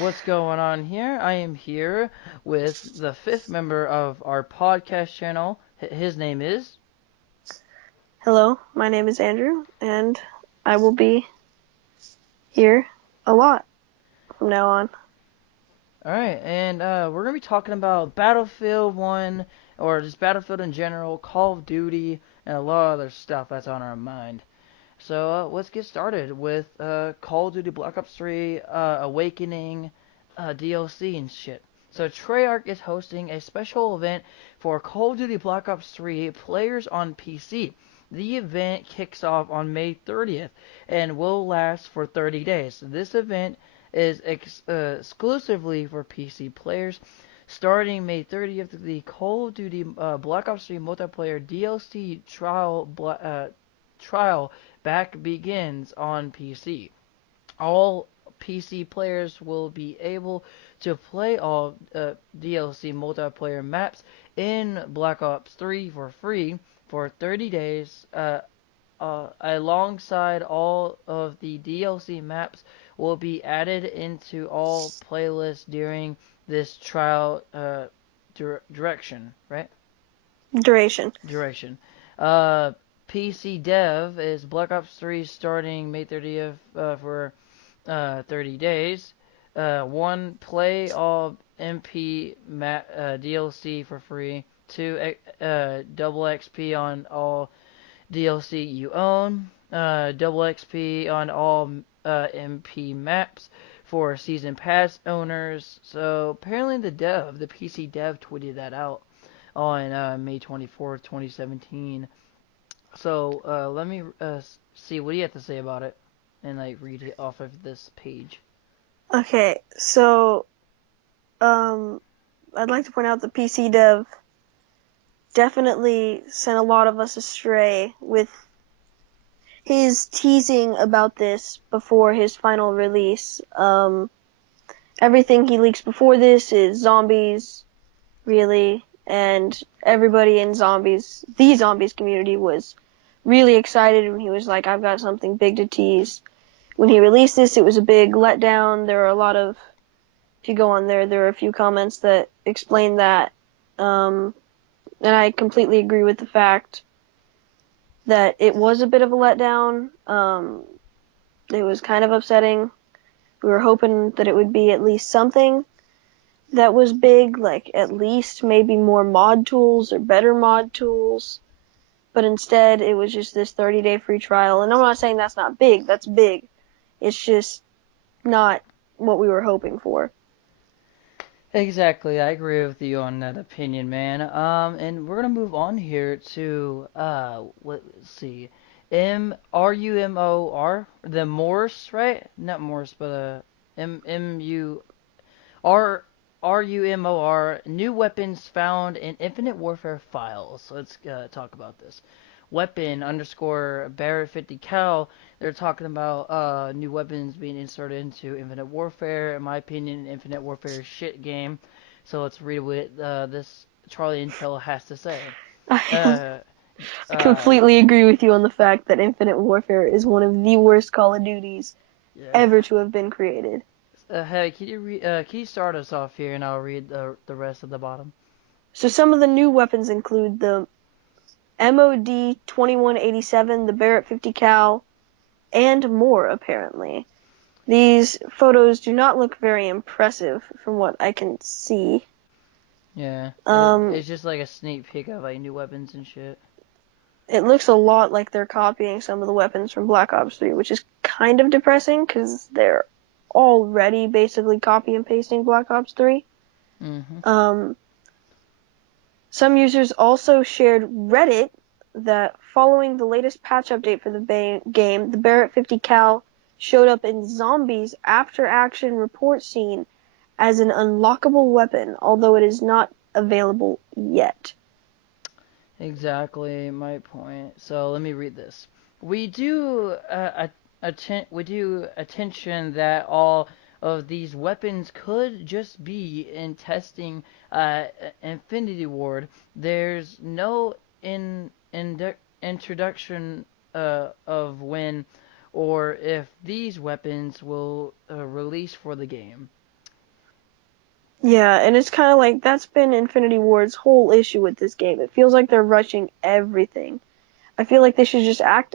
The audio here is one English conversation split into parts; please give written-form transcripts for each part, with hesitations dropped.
What's going on here? I am here with the fifth member of our podcast channel. His name is. Hello, my name is Andrew, and I will be here a lot from now on. Alright, and we're going to be talking about Battlefield 1, or just Battlefield in general, Call of Duty, and a lot of other stuff that's on our mind. So let's get started with Call of Duty Black Ops 3 Awakening DLC and shit. So Treyarch is hosting a special event for Call of Duty Black Ops 3 players on PC. The event kicks off on May 30th and will last for 30 days. This event is exclusively for PC players. Starting May 30th, the Call of Duty Black Ops 3 multiplayer DLC trial back begins on PC. All PC players will be able to play all DLC multiplayer maps in Black Ops 3 for free for 30 days. Alongside all of the DLC maps will be added into all playlists during this trial direction, right? Duration. Duration. Uh, PC dev is Black Ops 3 starting May 30th for 30 days. One, play all DLC for free. Two, double XP on all DLC you own. Double XP on all MP maps for season pass owners. So apparently the PC dev tweeted that out on May 24th, 2017. So let me see what do you have to say about it, and like read it off of this page. Okay, so I'd like to point out the PC dev definitely sent a lot of us astray with his teasing about this before his final release. Everything he leaks before this is zombies, really, and everybody in the zombies community was really excited when he was like, I've got something big to tease. When he released this, it was a big letdown. There are a lot of, if you go on there, there are a few comments that explain that. And I completely agree with the fact that it was a bit of a letdown. It was kind of upsetting. We were hoping that it would be at least something that was big, like at least maybe more mod tools or better mod tools. But instead, it was just this 30-day free trial. And I'm not saying that's not big. That's big. It's just not what we were hoping for. Exactly, I agree with you on that opinion, man. And we're gonna move on here to let's see, MRUMOR, the Morse, right? Not Morse, but R RUMOR, new weapons found in Infinite Warfare files. So let's talk about this. Weapon underscore Barrett 50 cal. They're talking about new weapons being inserted into Infinite Warfare. In my opinion, Infinite Warfare is shit game. So let's read what this Charlie Intel has to say. I Uh, completely agree with you on the fact that Infinite Warfare is one of the worst Call of Duties yeah. ever to have been created. Hey, can you start us off here, and I'll read the rest of the bottom. So some of the new weapons include the MOD 2187, the Barrett 50 cal, and more apparently. These photos do not look very impressive from what I can see. Yeah, Um, it's just like a sneak peek of like new weapons and shit. it looks a lot like they're copying some of the weapons from Black Ops 3, which is kind of depressing because they're already basically copy and pasting Black Ops 3. Mhm. Um, some users also shared Reddit that following the latest patch update for the game, the Barrett 50 cal showed up in Zombies After Action report scene as an unlockable weapon, although it is not available yet. Exactly my point. So let me read this. We do we do attention that all of these weapons could just be in testing Infinity Ward. There's no introduction of when or if these weapons will release for the game. Yeah, and it's kind of like that's been Infinity Ward's whole issue with this game. It feels like they're rushing everything. I feel like they should just ask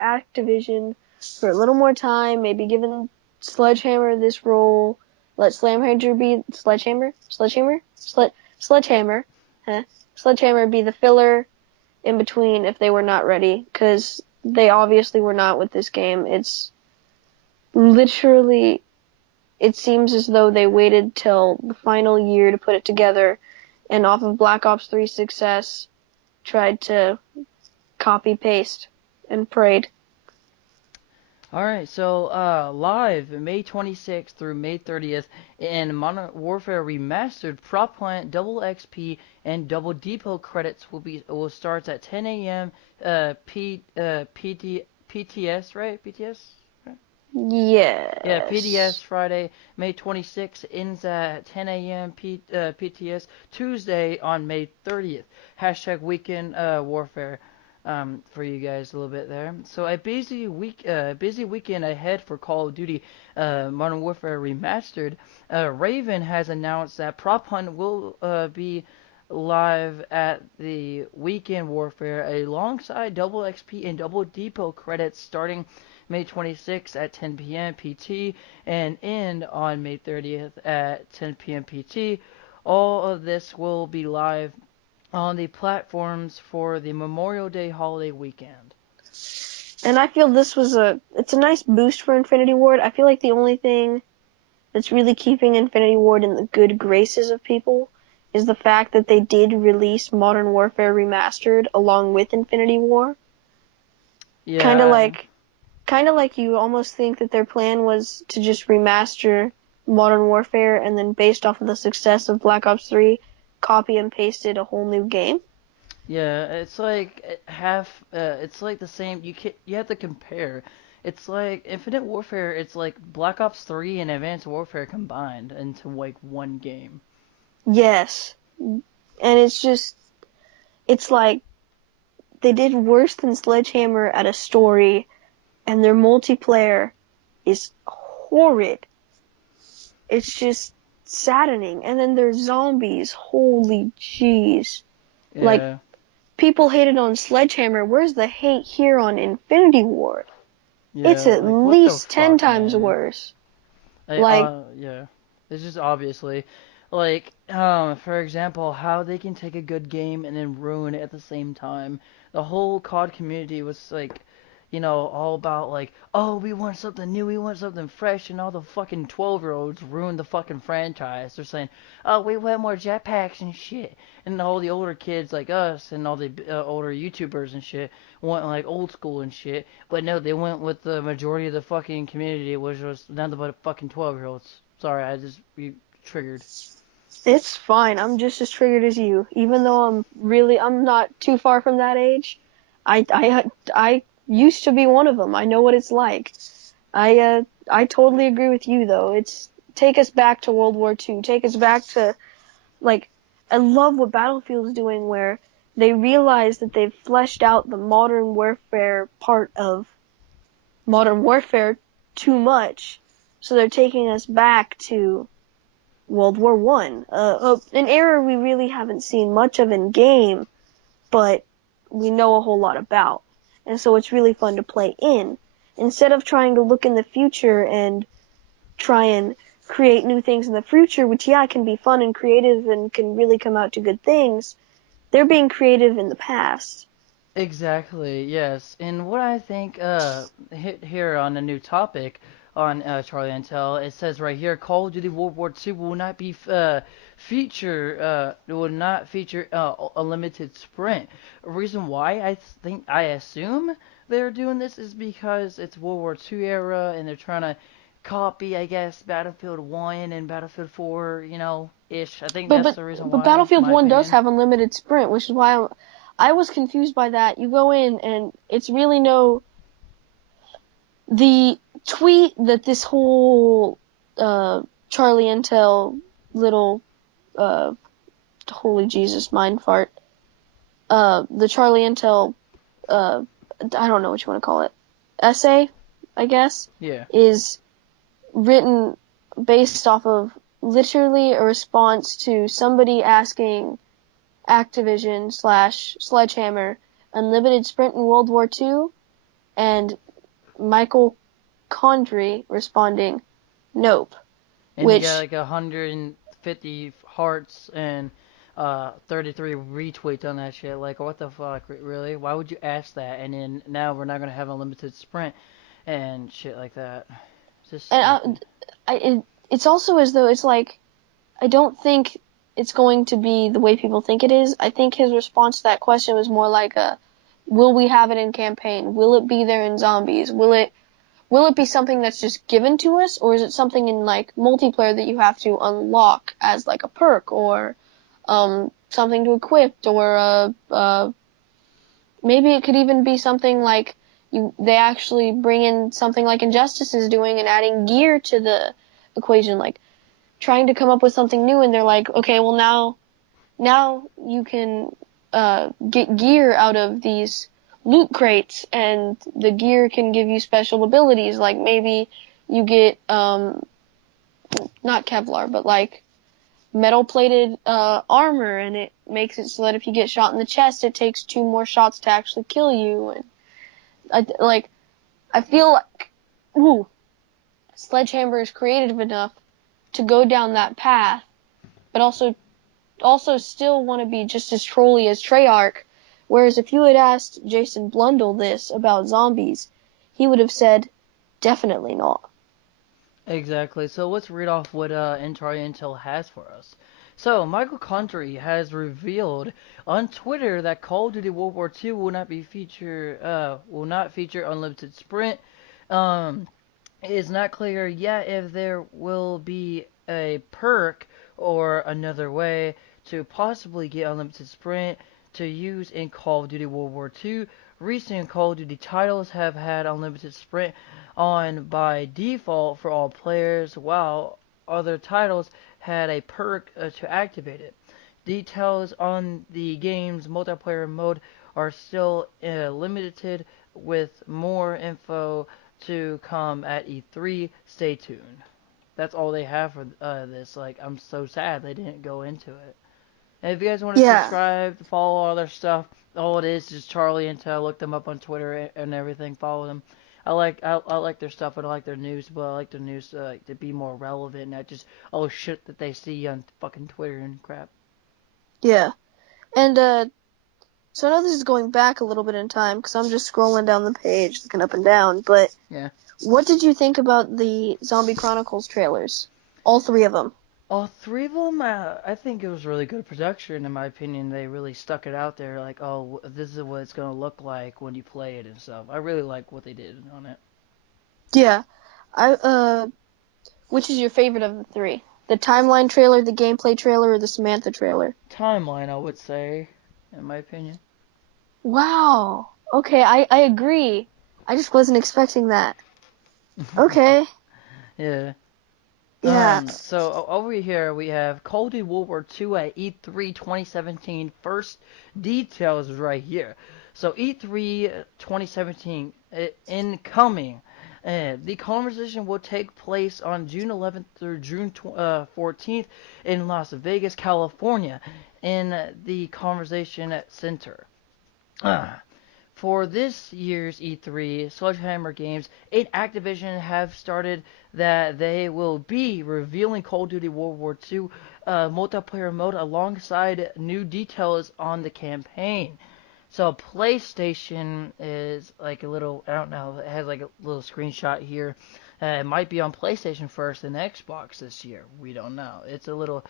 Activision for a little more time, maybe given Sledgehammer this role. Let Sledgehammer be Sledgehammer, huh? Sledgehammer be the filler in between if they were not ready, because they obviously were not with this game. It's literally, it seems as though they waited till the final year to put it together, and off of Black Ops 3 success, tried to copy paste and prayed. Alright, so live May 26th through May 30th in Modern Warfare Remastered, Prop Plant, Double XP, and Double Depot credits will start at 10 a.m. PTS, right? PTS? Yeah, PDS Yes. Friday, May 26th ends at 10 a.m. PTS Tuesday on May 30th. Hashtag Weekend Warfare for you guys a little bit there. So a busy weekend ahead for Call of Duty Modern Warfare Remastered. Raven has announced that Prop Hunt will be live at the Weekend Warfare alongside Double XP and Double Depot credits starting May 26th at 10 p.m. PT and end on May 30th at 10 p.m. PT. All of this will be live on the platforms for the Memorial Day holiday weekend. And I feel it's a nice boost for Infinity Ward. I feel like the only thing that's really keeping Infinity Ward in the good graces of people is the fact that they did release Modern Warfare Remastered along with Infinity War. Kind of Yeah, like, kind of like you almost think that their plan was to just remaster Modern Warfare and then based off of the success of Black Ops 3, copy and pasted a whole new game. yeah, it's like half. It's like the same. You have to compare. It's like Infinite Warfare. It's like Black Ops 3 and Advanced Warfare combined into like one game. Yes. And it's like they did worse than Sledgehammer at a story, and their multiplayer is horrid. It's just saddening. And then their zombies, holy jeez. Like, Yeah, people hated on Sledgehammer. Where's the hate here on Infinity Ward? It's yeah. at Like what the least 10 fuck, times man? worse. Like, Yeah. It's just obviously like for example, how they can take a good game and then ruin it at the same time. The whole COD community was like, all about like, oh, we want something new, we want something fresh, and all the fucking 12-year-olds ruined the fucking franchise. They're saying, oh, we want more jetpacks and shit, and all the older kids like us and all the older YouTubers and shit want like old school and shit. But no, they went with the majority of the fucking community, which was nothing but fucking 12-year-olds. Sorry, I just be triggered. it's fine. I'm just as triggered as you. Even though I'm not too far from that age. I used to be one of them. I know what it's like. I totally agree with you though. It's take us back to World War II. Take us back to like I love what Battlefield's doing where they realize that they've fleshed out the modern warfare part of modern warfare too much. So they're taking us back to World War One, an era we really haven't seen much of in game, but we know a whole lot about. And so it's really fun to play in. Instead of trying to look in the future and try and create new things in the future, which yeah, can be fun and creative and can really come out to good things, they're being creative in the past. Exactly, yes. And what I think, hit here on a new topic on Charlie Intel, it says right here, Call of Duty World War II will not be it will not feature a limited sprint. A reason why I assume they're doing this is because it's World War II era and they're trying to copy, I guess, Battlefield 1 and Battlefield 4, ish. I think But that's but the reason but why, Battlefield my 1 does opinion. have unlimited sprint, which is why I was confused by that. You go in and it's really no the tweet that this whole Charlie Intel little uh holy Jesus mind fart the Charlie Intel uh I don't know what you want to call it essay I guess Yeah. is written based off of literally a response to somebody asking Activision / Sledgehammer unlimited sprint in World War II, and Michael Condrey responding, nope. And he got Which, like 150 hearts and 33 retweets on that shit. Like, what the fuck, really? Why would you ask that? And then now we're not gonna have unlimited sprint and shit like that. It's just and stupid. it's also as though it's like, I don't think it's going to be the way people think it is. I think his response to that question was more like will we have it in campaign? Will it be there in zombies? Will it be something that's just given to us, or is it something in like multiplayer that you have to unlock as like a perk, or something to equip, or maybe it could even be something like they actually bring in something like Injustice is doing and adding gear to the equation, like trying to come up with something new, and they're like, okay, well now you can get gear out of these loot crates, and the gear can give you special abilities, like maybe you get not Kevlar, but like metal plated armor, and it makes it so that if you get shot in the chest, it takes 2 more shots to actually kill you. And I feel like, ooh, Sledgehammer is creative enough to go down that path, but also still want to be just as trolly as Treyarch. Whereas if you had asked Jason Blundell this about zombies, he would have said, definitely not. Exactly. So let's read off what Intel has for us. So Michael Condrey has revealed on Twitter that Call of Duty World War II will not feature unlimited sprint. Um, it is not clear yet if there will be a perk or another way to possibly get unlimited sprint to use in Call of Duty World War II. Recent Call of Duty titles have had unlimited sprint on by default for all players, while other titles had a perk to activate it. Details on the game's multiplayer mode are still limited, with more info to come at E3. Stay tuned. That's all they have for this. Like, I'm so sad they didn't go into it. And if you guys want to Yeah, subscribe, follow all their stuff, all it is Charlie and Tel. Look them up on Twitter and everything. Follow them. I like their stuff and I like their news, but I like their news to be more relevant, not just shit that they see on fucking Twitter and crap. yeah. And so I know this is going back a little bit in time because I'm just scrolling down the page, looking up and down. But Yeah. what did you think about the Zombie Chronicles trailers? All 3 of them. All three of them, I think it was really good production. In my opinion, they really stuck it out there. Like, oh, this is what it's gonna look like when you play it and stuff. I really like what they did on it. Yeah. I which is your favorite of the 3? The timeline trailer, the gameplay trailer, or the Samantha trailer? Timeline, I would say, in my opinion. Wow. Okay, I agree. I just wasn't expecting that. Okay. Yeah. Yeah. So over here we have Call of Duty World War II at E3 2017. First details right here. So E3 2017 incoming. The conversation will take place on June 11th through June 14th in Las Vegas, California, in the Conversation Center. Uh, for this year's E3, Sledgehammer Games and Activision have started that they will be revealing Call of Duty World War II multiplayer mode alongside new details on the campaign. So PlayStation is like a little, I don't know, it has like a little screenshot here. It might be on PlayStation first and Xbox this year. We don't know. It's a little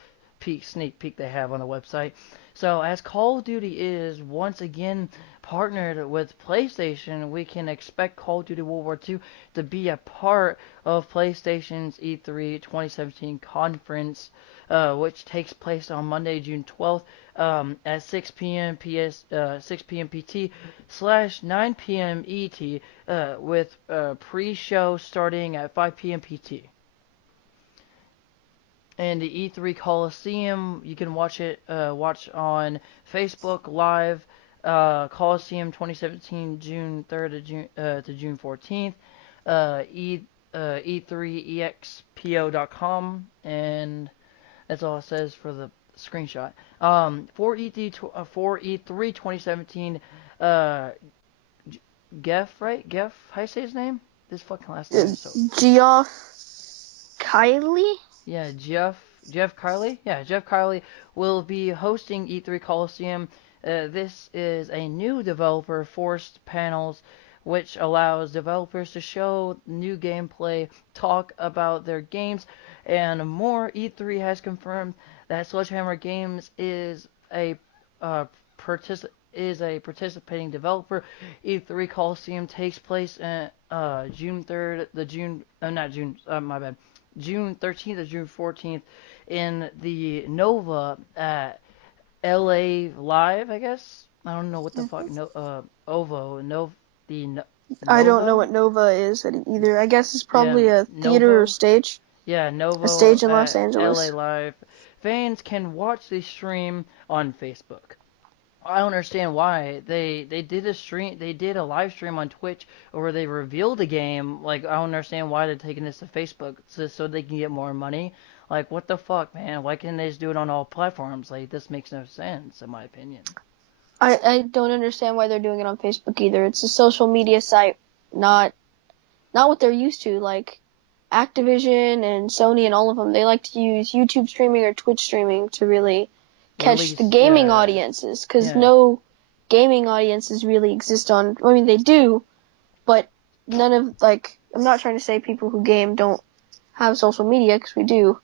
sneak peek they have on the website. So as Call of Duty is once again partnered with PlayStation, we can expect Call of Duty World War II to be a part of PlayStation's E3 2017 conference, which takes place on Monday, June 12th, at 6 p.m. 6 p.m. PT / 9 p.m. ET, with pre-show starting at 5 p.m. PT. And the E3 Coliseum, you can watch on Facebook Live, Coliseum 2017, June 3rd to June 14th, E3expo.com, and That's all it says for the screenshot. For E3 2017, uh, Geoff, right? Geoff, how you say his name? This fucking last name is so. Geoff Kylie? Yeah, Jeff Carley. Yeah, Jeff Carley will be hosting E3 Coliseum. This is a new developer forced panels, which allows developers to show new gameplay, talk about their games, and more. E3 has confirmed that Sledgehammer Games uh, participating developer. E3 Coliseum takes place in June 3rd, not June, my bad, June 13th to June 14th in the Nova at LA Live, I guess. I don't know what the fuck, Mhm. OVO, I don't know Novo? what Nova is either. I guess it's Yeah, probably a theater or Novo? stage. Yeah, A Novo stage in Los at LA Angeles. Live. Fans can watch the stream on Facebook. I don't understand why they did a stream. They did a live stream on Twitch where they revealed the game. Like, I don't understand why they're taking this to Facebook so they can get more money. Like, what the fuck, man? Why can't they just do it on all platforms? Like, this makes no sense, in my opinion. I don't understand why they're doing it on Facebook either. It's a social media site, not what they're used to. Like Activision and Sony and all of them, they like to use YouTube streaming or Twitch streaming to really catch the Release, gaming audiences, because yeah, no gaming audiences really exist on. I mean, they do, but none of like. I'm not trying to say people who game don't have social media, because we do.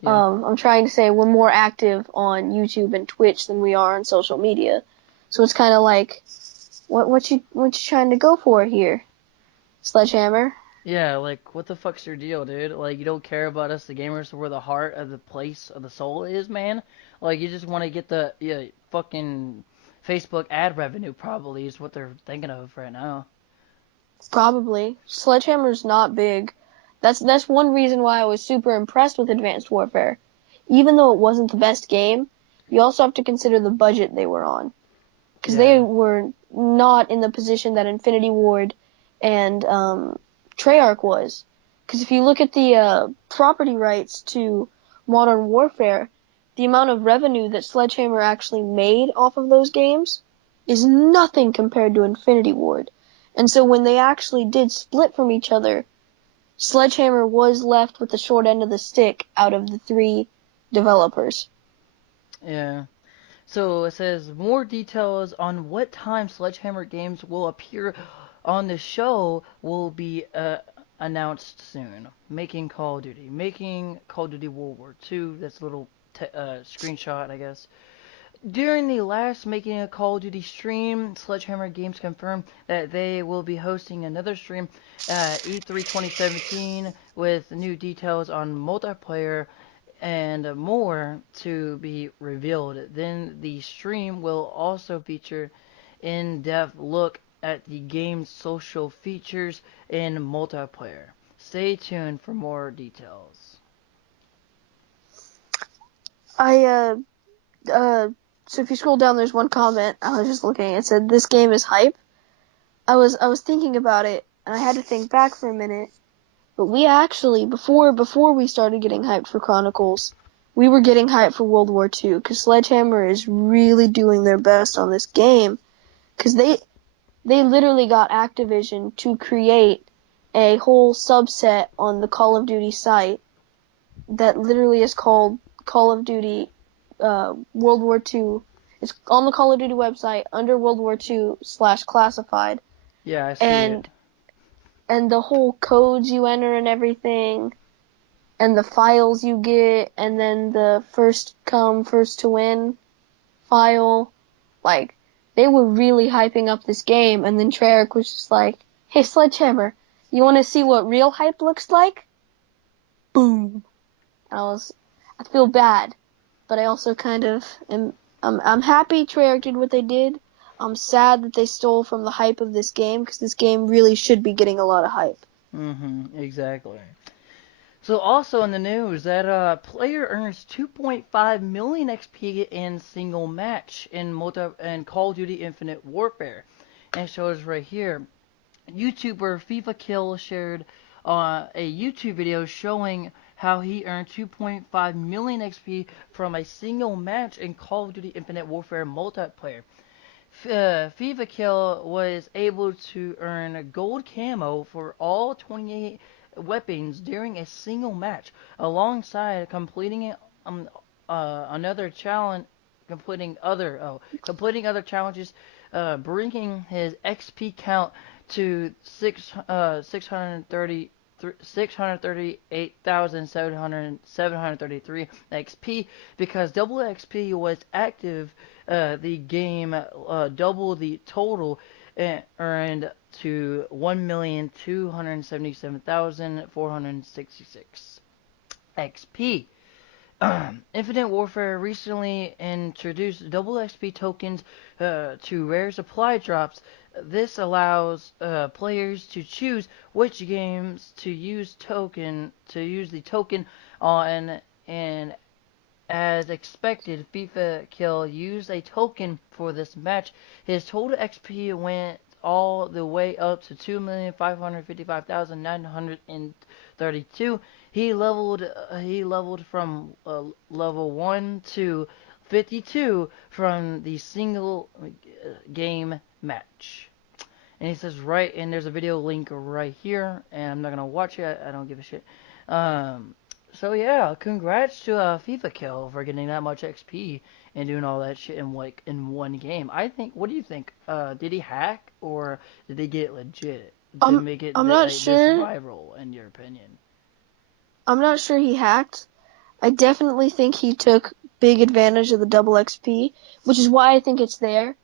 yeah. I'm trying to say we're more active on YouTube and Twitch than we are on social media. So it's kind of like, what you trying to go for here, Sledgehammer? Yeah, like, what the fuck's your deal, dude? Like, you don't care about us, the gamers, where the heart of the place of the soul is, man? Like, you just want to get the, yeah, fucking Facebook ad revenue, probably, is what they're thinking of right now. Probably. Sledgehammer's not big. That's one reason why I was super impressed with Advanced Warfare. Even though it wasn't the best game, you also have to consider the budget they were on, because they Yeah. were not in the position that Infinity Ward and Treyarch was. Because if you look at the property rights to Modern Warfare, the amount of revenue that Sledgehammer actually made off of those games is nothing compared to Infinity Ward. And so when they actually did split from each other, Sledgehammer was left with the short end of the stick out of the three developers. Yeah. So it says more details on what time Sledgehammer Games will appear on the show will be announced soon. Making Call of Duty World War II. That's a little screenshot, I guess. During the last Making a Call of Duty stream, Sledgehammer Games confirmed that they will be hosting another stream at E3 2017 with new details on multiplayer and more to be revealed. Then the stream will also feature in-depth look at the game's social features and multiplayer. Stay tuned for more details. I so if you scroll down, there's one comment. I was just looking. It said, "This game is hype." I was thinking about it, and I had to think back for a minute. But we actually, before we started getting hyped for Chronicles, we were getting hyped for World War II, because Sledgehammer is really doing their best on this game. Because they literally got Activision to create a whole subset on the Call of Duty site that literally is called Call of Duty World War II. It's on the Call of Duty website under World War II/classified, Yeah, I see it. and the whole codes you enter and everything, and the files you get, and then the first come first to win file. Like, they were really hyping up this game, and then Treyarch was just like, "Hey, Sledgehammer, you want to see what real hype looks like?" Boom. I feel bad, but I also kind of am. I'm happy Treyarch did what they did. I'm sad that they stole from the hype of this game, because this game really should be getting a lot of hype. Exactly. So also in the news that player earns 2.5 million XP in single match in Call of Duty Infinite Warfare, and it shows right here. YouTuber FIFA Kill shared a YouTube video showing how he earned 2.5 million XP from a single match in Call of Duty Infinite Warfare multiplayer. FIFA Kill was able to earn a gold camo for all 28 weapons during a single match, alongside completing another challenge, completing other challenges, bringing his XP count to 638,733 XP, because double XP was active. The game doubled the total, earned to 1,277,466 XP. Infinite Warfare recently introduced double XP tokens to rare supply drops. This allows players to choose which games to use the token on, and as expected, FIFA Kill used a token for this match. His total XP went all the way up to 2,555,932. He leveled from level 1 to 52 from the single game match. And he says right, and there's a video link right here, and I'm not gonna watch it. I don't give a shit. So yeah, congrats to FIFA Kill for getting that much XP and doing all that shit in one game. I think. What do you think? Did he hack, or did he get legit to make it I'm not this sure. viral? In your opinion? I'm not sure he hacked. I definitely think he took big advantage of the double XP, which is why I think it's there.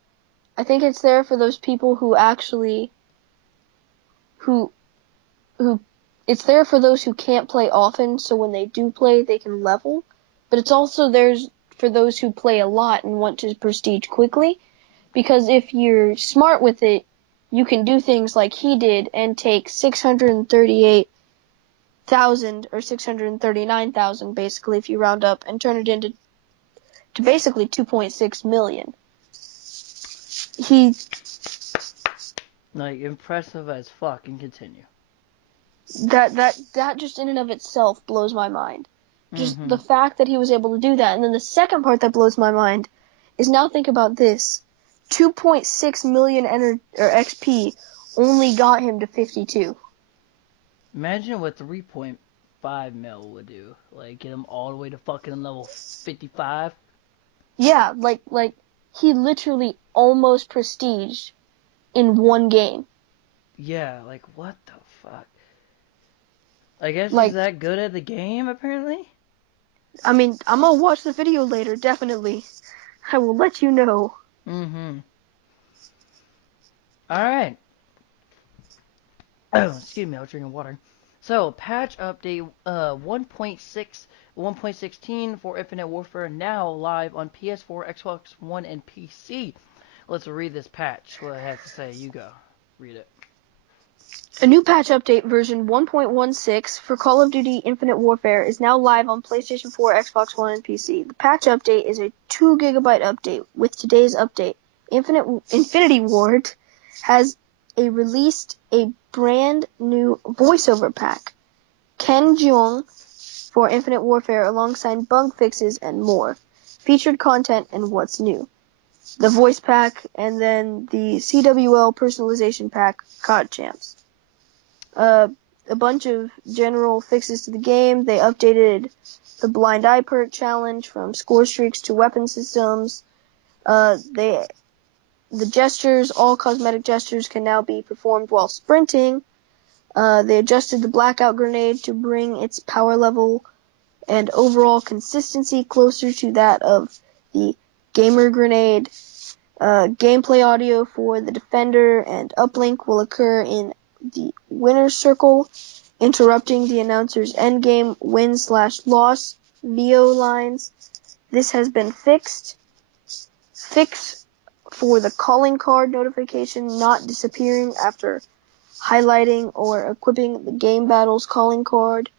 I think it's there for those people who actually, who it's there for those who can't play often, so when they do play, they can level. But it's also there for those who play a lot and want to prestige quickly, because if you're smart with it, you can do things like he did and take 638,000 or 639,000, basically, if you round up, and turn it into basically 2.6 million. Like, impressive as fuck, and continue. That just in and of itself blows my mind. Just Mm-hmm. the fact that he was able to do that. And then the second part that blows my mind is, now think about this. 2.6 million XP only got him to 52. Imagine what 3.5 mil would do. Like, get him all the way to fucking level 55. Yeah, like he literally almost prestiged in one game. Yeah, like, what the fuck? I guess he's Like, that good at the game, apparently? I mean, I'm gonna watch the video later, definitely. I will let you know. Mm-hmm. Alright. Oh, excuse me, I was drinking water. So, patch update 1.16 for Infinite Warfare, now live on PS4, Xbox One, and PC. Let's read this patch. What it has to say. You go. Read it. A new patch update version 1.16 for Call of Duty Infinite Warfare is now live on PlayStation 4, Xbox One, and PC. The patch update is a 2 GB update. With today's update, Infinity Ward has released a brand new voiceover pack, Ken Jeong for Infinite Warfare, alongside bug fixes and more, featured content, and what's new. The voice pack, and then the CWL personalization pack, COD Champs. A bunch of general fixes to the game. They updated the blind eye perk challenge from score streaks to weapon systems. The gestures, all cosmetic gestures, can now be performed while sprinting. They adjusted the blackout grenade to bring its power level and overall consistency closer to that of the gamer grenade. Gameplay audio for the defender and uplink will occur in the winner's circle, interrupting the announcer's endgame win/loss VO lines. This has been fixed. Fix for the calling card notification not disappearing after highlighting or equipping the game battle's calling card.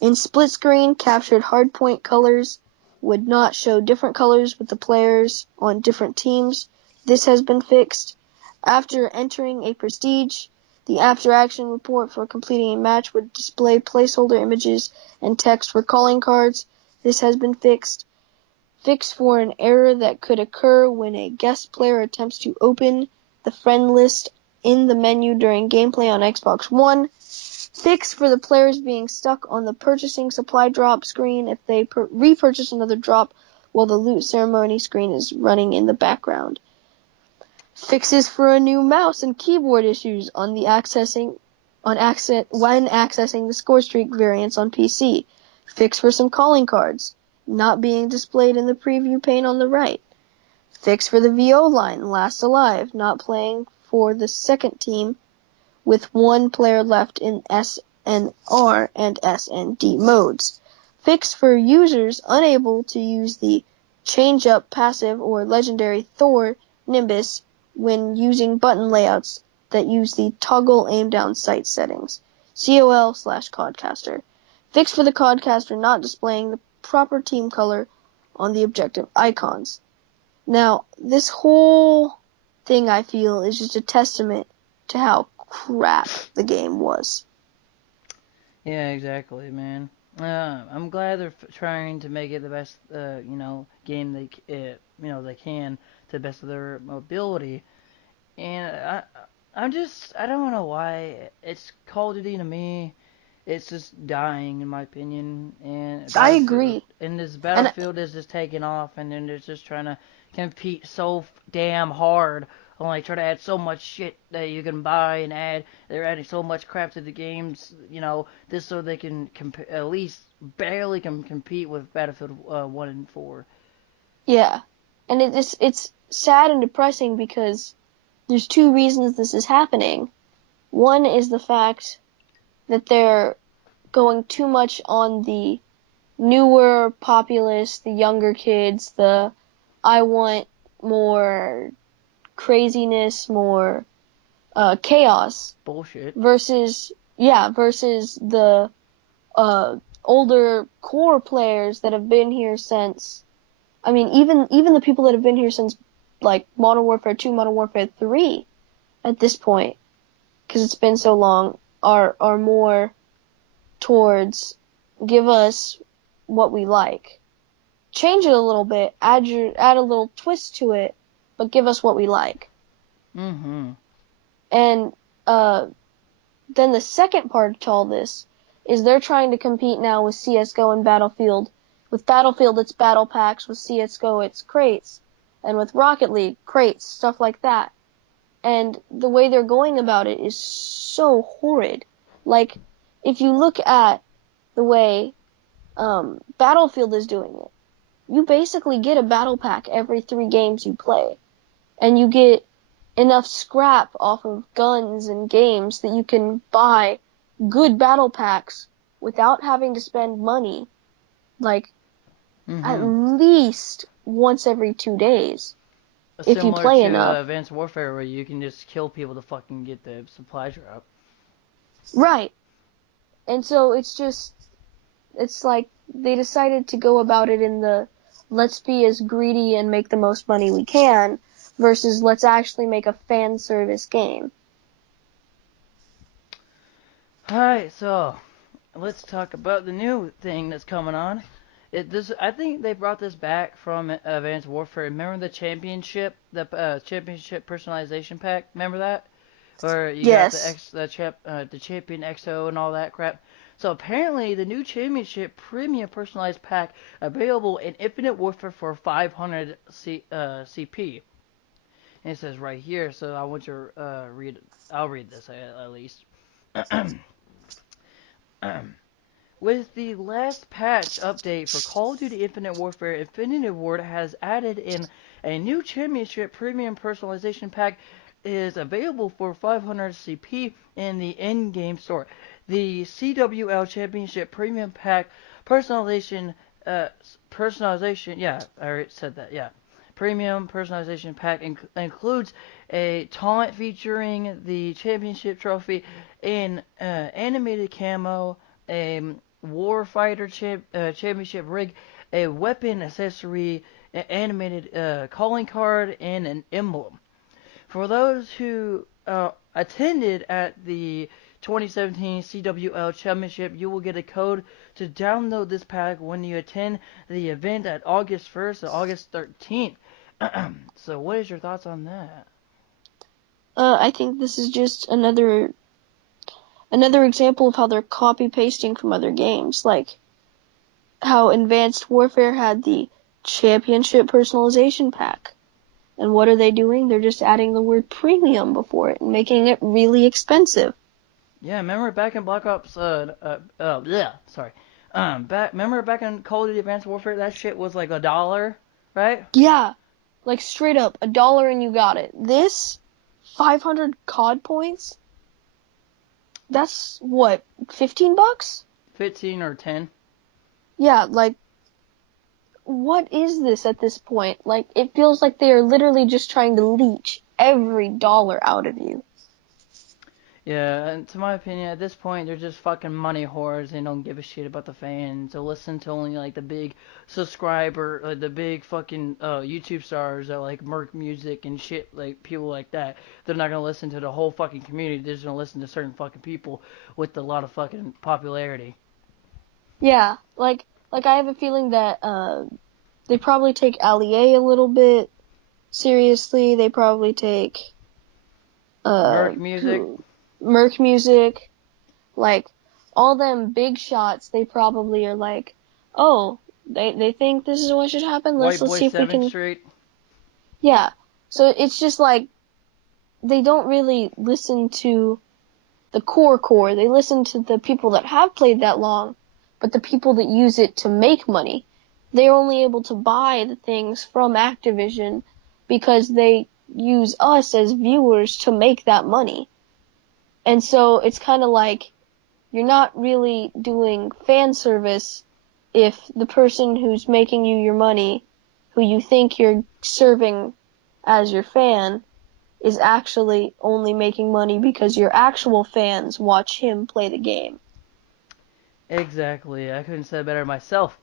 In split screen, captured hardpoint colors would not show different colors with the players on different teams. This has been fixed. After entering a prestige, The after action report for completing a match would display placeholder images and text for calling cards. This has been fixed. Fixed for an error that could occur when a guest player attempts to open the friend list in the menu during gameplay on Xbox One. Fixed for the players being stuck on the purchasing supply drop screen if they repurchase another drop while the loot ceremony screen is running in the background. Fixes for a new mouse and keyboard issues when accessing the score streak variants on PC. Fix for some calling cards not being displayed in the preview pane on the right. Fix for the VO line, last alive, not playing for the second team with one player left in SNR and SND modes. Fix for users unable to use the change-up passive or legendary Thor Nimbus when using button layouts that use the toggle aim down sight settings. COL/Codcaster. Fix for the Codcaster not displaying the proper team color on the objective icons. Now, this whole thing, I feel, is just a testament to how crap the game was. Yeah, exactly, man. I'm glad they're trying to make it the best, game they can to the best of their ability. And I don't know why it's Call of Duty to me. It's just dying, in my opinion. And I Battlefield, agree. and this And Battlefield is just taking off, and then they're just trying to compete so damn hard. Like try to add so much shit that you can buy and add. They're adding so much crap to the games, just so they can at least barely compete with Battlefield 1 and 4. yeah. And it's sad and depressing because there's two reasons this is happening. One is the fact that they're going too much on the newer populace, the younger kids, I want more craziness, more chaos Bullshit. versus the older core players that have been here since. I mean, even the people that have been here since like Modern Warfare 2, Modern Warfare 3 at this point, because it's been so long, are more towards give us what we like. Change it a little bit, add a little twist to it, but give us what we like. Mm-hmm. And then the second part to all this is they're trying to compete now with CSGO and Battlefield. With Battlefield, it's battle packs. With CSGO, it's crates. And with Rocket League, crates, stuff like that. And the way they're going about it is so horrid. Like, if you look at the way Battlefield is doing it, you basically get a battle pack every 3 games you play. And you get enough scrap off of guns and games that you can buy good battle packs without having to spend money, like, at least once every 2 days, if you Similar play to enough. Advanced Warfare, where you can just kill people to fucking get the supply drop. Right. And so it's like they decided to go about it in the let's be as greedy and make the most money we can versus let's actually make a fan service game. Alright, so let's talk about the new thing that's coming on. I think they brought this back from Advanced Warfare. Remember the championship, championship personalization pack? Remember that, where you got Yes. the champion XO and all that crap. So apparently, the new championship premium personalized pack available in Infinite Warfare for 500 CP. And it says right here. So I want you to read. I'll read this at least. With the last patch update for Call of Duty Infinite Warfare, Infinity Ward has added in a new Championship Premium Personalization Pack is available for 500 CP in the in-game store. The CWL Championship Premium Pack yeah, I already said that, yeah. Premium Personalization Pack includes a taunt featuring the Championship Trophy in animated camo, a Warfighter Championship rig, a weapon accessory, an animated calling card, and an emblem. For those who attended at the 2017 CWL Championship, you will get a code to download this pack when you attend the event at August 1st to August 13th. So what is your thoughts on that? I think this is just another example of how they're copy pasting from other games, like how Advanced Warfare had the Championship personalization pack. And what are they doing? They're just adding the word premium before it and making it really expensive. Yeah, remember back in Black Ops, yeah, sorry. Remember back in Call of Duty Advanced Warfare, that shit was like $1, right? Yeah, like straight up, $1 and you got it. This, 500 COD points? That's what, $15? 15 or 10. Yeah, like, what is this at this point? Like, it feels like they are literally just trying to leech every dollar out of you. Yeah, and to my opinion, at this point, they're just fucking money whores. They don't give a shit about the fans. They'll listen to only like the big subscriber, the big fucking YouTube stars that like Merc Music and shit, like people like that. They're not gonna listen to the whole fucking community. They're just gonna listen to certain fucking people with a lot of fucking popularity. Yeah, like I have a feeling that they probably take Ali a little bit seriously. They probably take Merc Music. who Merc Music, like all them big shots. They probably are like, oh, they think this is what should happen. White Let's Boy see if we 7th can. Street. Yeah. So it's just like they don't really listen to the core. They listen to the people that have played that long, but the people that use it to make money. They're only able to buy the things from Activision because they use us as viewers to make that money. And so it's kind of like you're not really doing fan service if the person who's making you your money, who you think you're serving as your fan, is actually only making money because your actual fans watch him play the game. Exactly. I couldn't say it better myself.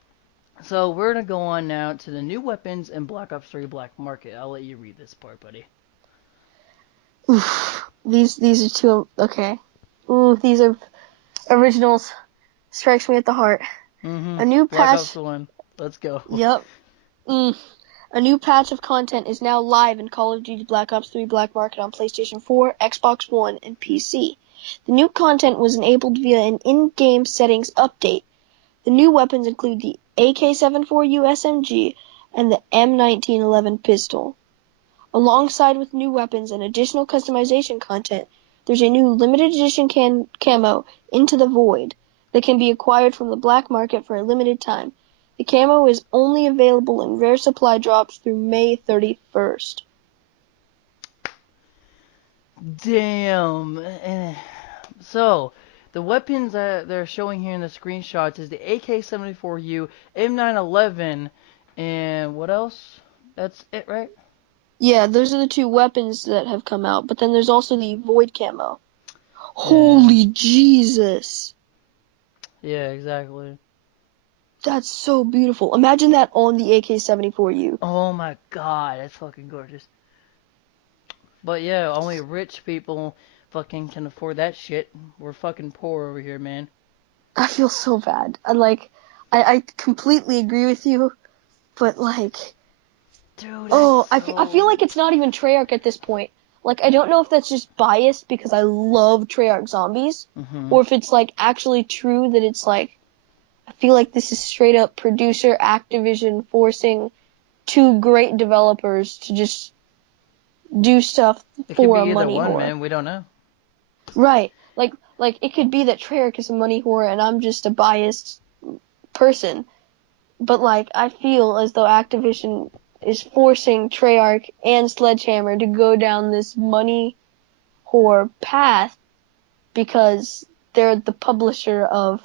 So we're gonna go on now to the new weapons in Black Ops 3 Black Market. I'll let you read this part, buddy. Oof. These are two okay. Ooh, these are originals. Strikes me at the heart. Mm-hmm. A new Black Ops patch. 1. Let's go. Yep. Mm. A new patch of content is now live in Call of Duty Black Ops 3 Black Market on PlayStation 4, Xbox One, and PC. The new content was enabled via an in-game settings update. The new weapons include the AK-74U SMG and the M1911 pistol. Alongside with new weapons and additional customization content, there's a new limited edition camo, Into the Void, that can be acquired from the black market for a limited time. The camo is only available in rare supply drops through May 31st. Damn. So, the weapons that they're showing here in the screenshots is the AK-74U, M911, and what else? That's it, right? Yeah, those are the two weapons that have come out, but then there's also the Void camo. Yeah. Holy Jesus! Yeah, exactly. That's so beautiful. Imagine that on the AK-74U. Oh my god, that's fucking gorgeous. But yeah, only rich people fucking can afford that shit. We're fucking poor over here, man. I feel so bad. I completely agree with you, but like, Dude, that's oh, I feel so. like it's not even Treyarch at this point. Like, I don't know if that's just biased because I love Treyarch zombies, Mm-hmm. or if it's like actually true that it's like, I feel like this is straight up producer Activision forcing two great developers to just do stuff It could for be a either money one, whore. man. We don't know. Right. Like it could be that Treyarch is a money whore and I'm just a biased person. But like I feel as though Activision is forcing Treyarch and Sledgehammer to go down this money whore path because they're the publisher of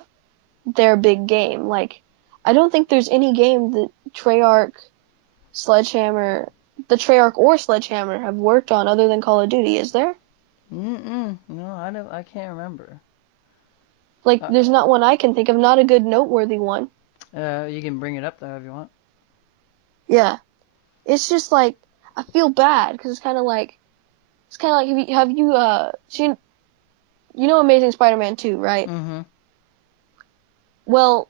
their big game. Like I don't think there's any game that Sledgehammer, the Treyarch or Sledgehammer have worked on other than Call of Duty, is there? Mm-mm. No, I don't. I can't remember. Like Uh, there's not one I can think of, not a good noteworthy one. you can bring it up though if you want. Yeah. It's just like I feel bad because it's kind of like It's kind of like have you seen Amazing Spider-Man 2, right? Mm-hmm. Well,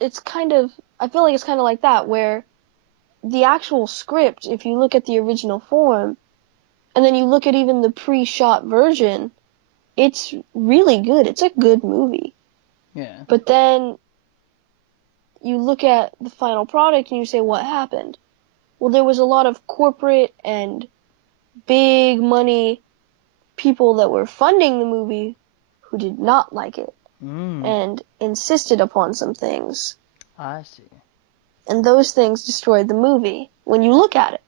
it's kind of I feel like it's kind of like that where the actual script, if you look at the original form and then you look at even the pre-shot version, it's really good. It's a good movie. Yeah. But then you look at the final product and you say, what happened? Well, there was a lot of corporate and big money people that were funding the movie who did not like it Mm. and insisted upon some things. I see. And those things destroyed the movie when you look at it.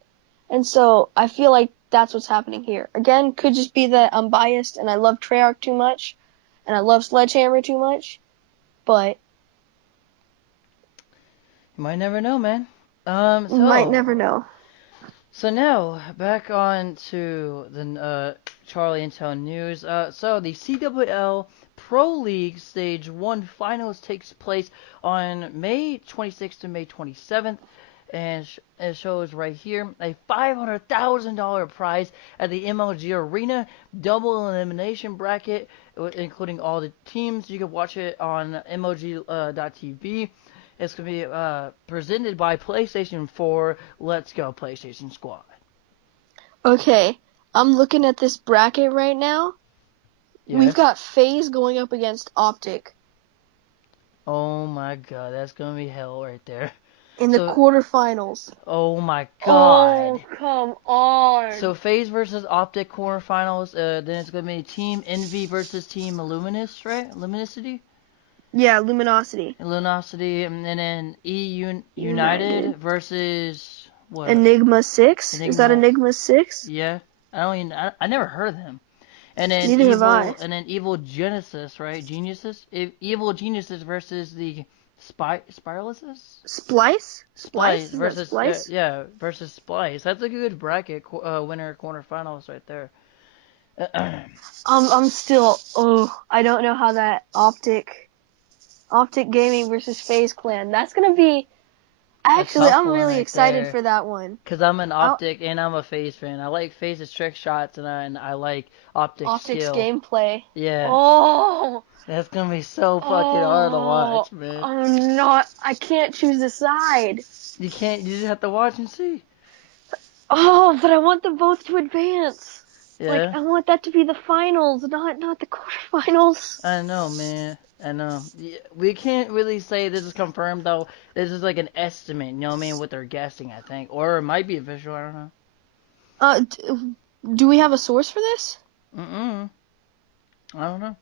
And so I feel like that's what's happening here. Again, could just be that I'm biased and I love Treyarch too much and I love Sledgehammer too much, but You might never know, man. might never know. So now back on to the Charlie Intel news. So the CWL Pro League Stage 1 Finals takes place on May 26th to May 27th. And it shows right here a $500,000 prize at the MLG Arena double elimination bracket, including all the teams. You can watch it on MLG.TV. It's going to be presented by PlayStation 4. Let's go, PlayStation Squad. Okay, I'm looking at this bracket right now. Yeah. We've got FaZe going up against Optic Oh my god, that's going to be hell right there. in the quarterfinals. Oh my Oh, god. come on. So FaZe versus Optic quarterfinals. Then it's going to be Team Envy versus Team Illuminous, right? Luminosity? Yeah, Luminosity. Luminosity, and then United versus what? Enigma 6? Is that Enigma. Enigma 6? Yeah. I never heard of them. And then Neither have I. Evil Genesis, right? Geniuses? Evil Geniuses versus the Spiralises? Splice? Splice Is that versus Splice? versus Splice. That's a good bracket winner quarterfinals right there. I'm still I don't know how that Optic Gaming versus FaZe Clan. That's gonna be actually tough I'm one really right excited there. for that one. Cause I'm an I'll, Optic and I'm a FaZe fan. I like FaZe's trick shots and I like Optic's Optic's skill. gameplay. Yeah. Oh, That's gonna be so fucking hard to watch, man. I can't choose a side. You can't. You just have to watch and see. Oh, but I want them both to advance. Like, Yeah. I want that to be the finals, not the quarterfinals. I know, man. I know. We can't really say this is confirmed though. This is like an estimate. You know what I mean? What they're guessing, I think, or it might be official. I don't know. Do we have a source for this? I don't know.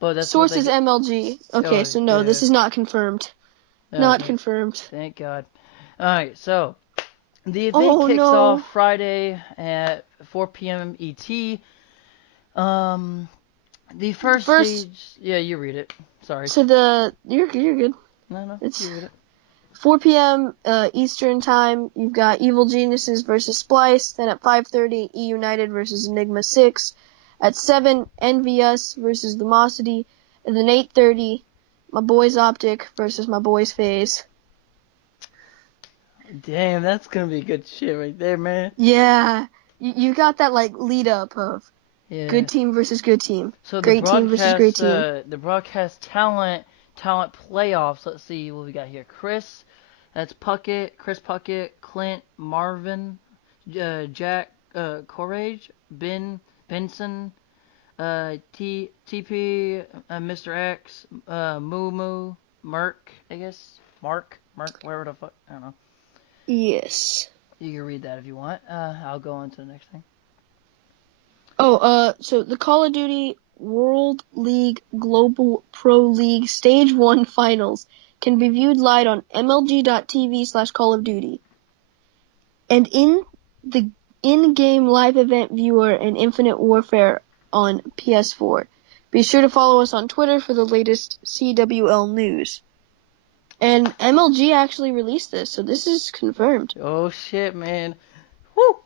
But that's what Source they is get. MLG. Okay, Oh so no, yeah. this is not confirmed. Oh, Not confirmed. thank God. All right, so the event Oh kicks off no. Friday at 4 p.m. ET. Um, the first First, stage. Yeah, you read it. Sorry. you're good. No, It's you read it. 4 p.m. Eastern time. You've got Evil Geniuses versus Splice. Then at 5:30, E United versus Enigma 6. At 7, Envious versus Lumosity. And then 8:30, my boys Optic versus my boys FaZe. Damn, that's gonna be good shit right there, man. Yeah, you got that like lead up of Yeah. good team versus good team, So great team versus great team. the broadcast talent playoffs. Let's see what we got here. Chris Puckett, Clint, Marvin, Jack, Courage, Benson, TP, Mr. X, Moo, Merc, I guess, Mark, whatever the fuck, I don't know. Yes. You can read that if you want. I'll go on to the next thing. Oh, so the Call of Duty World League Global Pro League Stage 1 Finals can be viewed live on MLG.TV/Call of Duty. And in the in-game live event viewer and Infinite Warfare on PS4. Be sure to follow us on Twitter for the latest CWL news. And MLG actually released this, so this is confirmed. Oh shit, man. Woo!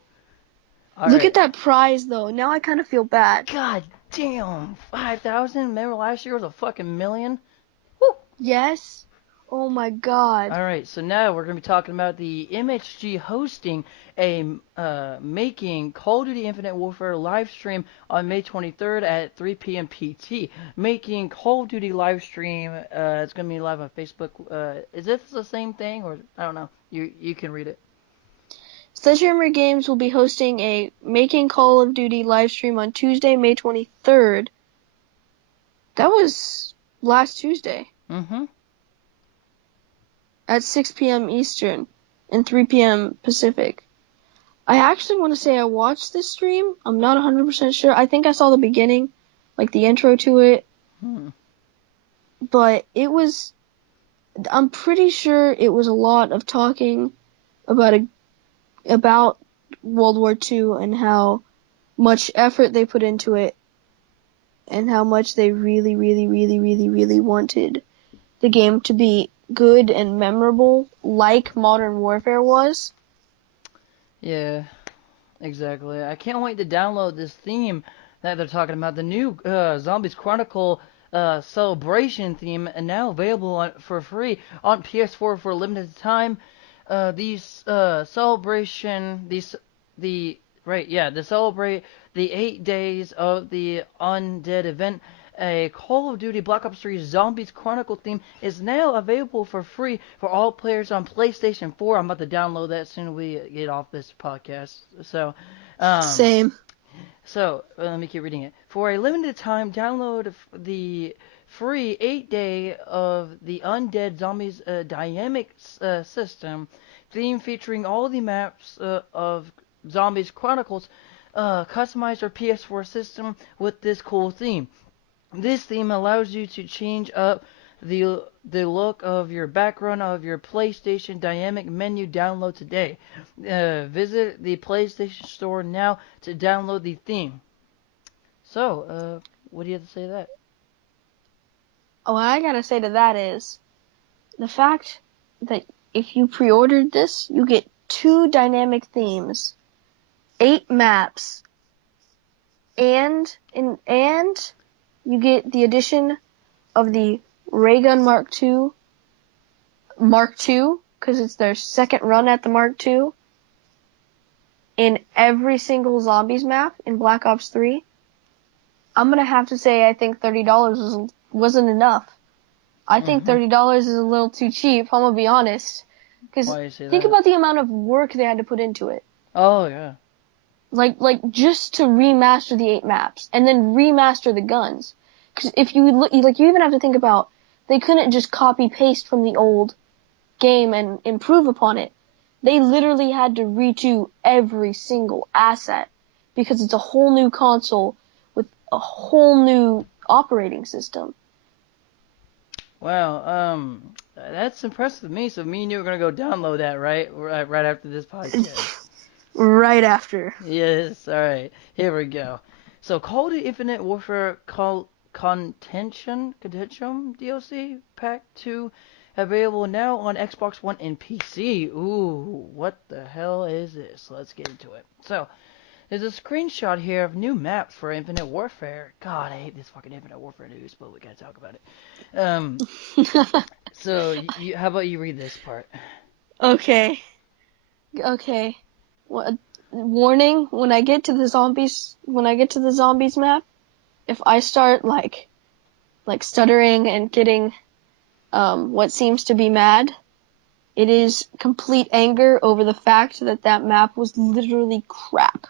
Look at that prize, though. Now I kind of feel bad. God damn, 5,000? Remember last year was a fucking million? Woo! Yes. Oh my god. All right, so now we're going to be talking about the MHG hosting making Call of Duty Infinite Warfare live stream on May 23rd at 3 p.m. PT. Making Call of Duty live stream. It's going to be live on Facebook. Is this the same thing, or I don't know? You can read it. Sledgehammer Games will be hosting a Making Call of Duty live stream on Tuesday, May 23rd. That was last Tuesday. Mm-hmm. At 6 p.m. Eastern and 3 p.m. Pacific. I actually want to say I watched this stream. I'm not 100% sure. I think I saw the beginning, like the intro to it. But I'm pretty sure it was a lot of talking about World War II and how much effort they put into it and how much they really, really, really, really, really wanted the game to be good and memorable like Modern Warfare was. Yeah, exactly. I can't wait to download this theme that they're talking about. The new Zombies Chronicle celebration theme, and now available for free on PS4 for a limited time. These celebration, to celebrate the 8 days of the Undead event. A Call of Duty Black Ops 3 Zombies Chronicle theme is now available for free for all players on PlayStation 4. I'm about to download that as soon as we get off this podcast. Same. So, let me keep reading it. For a limited time, download the free 8-day of the Undead Zombies dynamic system theme featuring all the maps of Zombies Chronicles. Customize your PS4 system with this cool theme. This theme allows you to change up the look of your background of your PlayStation dynamic menu. Download today. Visit the PlayStation Store now to download the theme. So, what do you have to say to that? What I gotta say to that is the fact that if you pre-ordered this, you get 2 dynamic themes, 8 maps, and you get the addition of the Ray Gun Mark II, because it's their second run at the Mark II, in every single Zombies map in Black Ops 3. I'm gonna have to say I think $30 wasn't enough. I think $30 is a little too cheap, I'm gonna be honest. Because think about the amount of work they had to put into it. Oh, yeah. Like just to remaster the 8 maps and then remaster the guns. Because if you look, you even have to think about, they couldn't just copy paste from the old game and improve upon it. They literally had to redo every single asset because it's a whole new console with a whole new operating system. Wow, that's impressive to me. So me and you are gonna go download that, right? Right after this podcast. Right after. Yes, alright. Here we go. So, Call of Duty Infinite Warfare Contention DLC Pack 2 available now on Xbox One and PC. Ooh, what the hell is this? Let's get into it. So, there's a screenshot here of new maps for Infinite Warfare. God, I hate this fucking Infinite Warfare news, but we gotta talk about it. So, how about you read this part? Okay. Warning, when I get to the zombies map, if I start like stuttering and getting what seems to be mad, it is complete anger over the fact that map was literally crap.